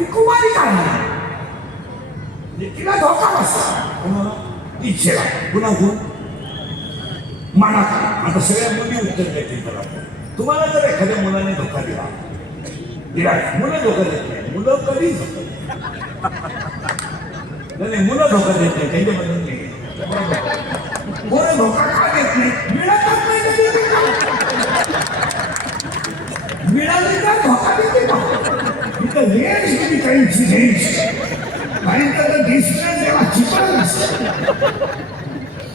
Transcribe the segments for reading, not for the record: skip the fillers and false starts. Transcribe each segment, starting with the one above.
ती कुमारी काय तिला धोका बसला कोणाला इच्छेला पुन्हा मनात. आता सगळ्या मुली उत्तर देतील त्याला. तुम्हाला जर एखाद्या मुलाने धोका दिला मुलं धोका देत नाही, मुलं कधीच नाही, मुलं धोका देत नाही त्यांच्याबद्दल नाही. कोणी धोका का देत नाही? मिळतच नाही तर देते का? मिळाली तर धोका देते का? इथं रेंज किती काहींची रेंज काहींचा तर डिस्टन्स जेव्हा चिपळ नसतं.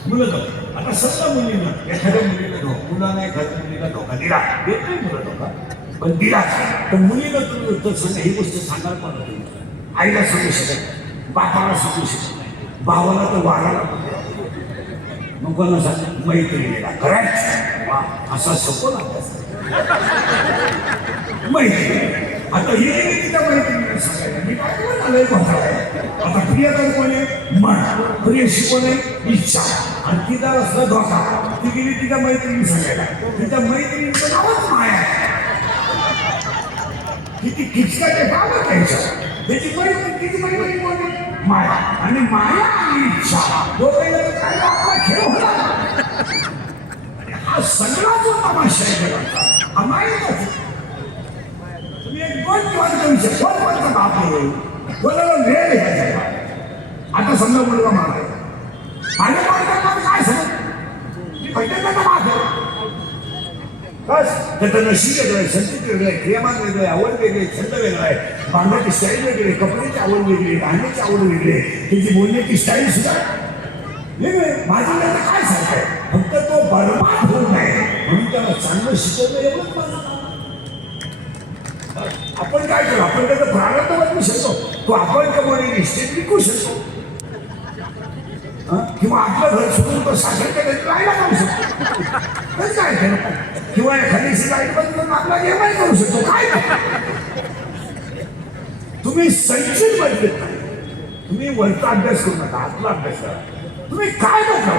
मुलं धोका. आता समजा मुलीनं एखाद्या मुलाने एखाद्या मुलीला धोका दिला, देत नाही मुलं धोका, पण दिला तर मुलीला तुम्ही उत्तर सांगा. ही गोष्ट सांगाल पण आईला सांगू शकत, बापाला सांगू शकत नाही, भावाला तर वाराला मग कोणा सांग मैत्रिणीला करायचं असा सपोन अभ्यास मैत्री. आता हे तिच्या मैत्रिणीला सांगायला मी काय आलंय घोटाळा. आता प्रियकर कोणी मन प्रियशी कोणी इच्छा आणि तिचा असला धोका. ती गेली तिच्या मैत्रिणी सांगायला, तिच्या मैत्रिणीचं नावच माया. किती किचकाचे काम घ्यायचं त्याची तिची मैत्रिणी कोणी माया. आणि माया आणि इच्छा दोघांना काय आपला खेळ होता. हा सगळा जो तमाशा आहे जगाचा हा मायेचाच. तुम्ही एक गोष्ट विषय कोणता बाप आहे कोणाला वेळ घ्यायचा. आता समजा मुलगा मारला माझ्या मार्गात काय समज मी पहिल्यांदा मारतो बस. त्याचं नशीब वेगळं आहे, संगीत वेगळं आहे, क्रियामान वेगळं आहे, आवड वेगळी आहे, छंद वेगळा आहे, बांधण्याची स्टाईल वेगळी आहे, कपड्याची आवड वेगळी आहे, राहण्याची आवड वेगळी आहे, त्याची बोलण्याची स्टाईल सुद्धा वेगळी. माझी त्याचं काय सारखं आहे, फक्त तो बरबाद होऊ नये म्हणून त्याला चांगलं शिकवणं एवढंच माझं काम. आपण काय करू, आपण त्याचं प्रारंभ बनवू शकतो, तो आपण कमवणे इस्टेट विकू शकतो किंवा आपलं घर सोडून तो सासरच्या घरी राहायला जाऊ शकतो. काय केलं किंवा एखाद्याची लाईट बंद करून आपला EMI करू शकतो. काय तुम्ही संचित बदलत नाही. तुम्ही वरचा अभ्यास करू नका, आतला अभ्यास करा. तुम्ही काय बघा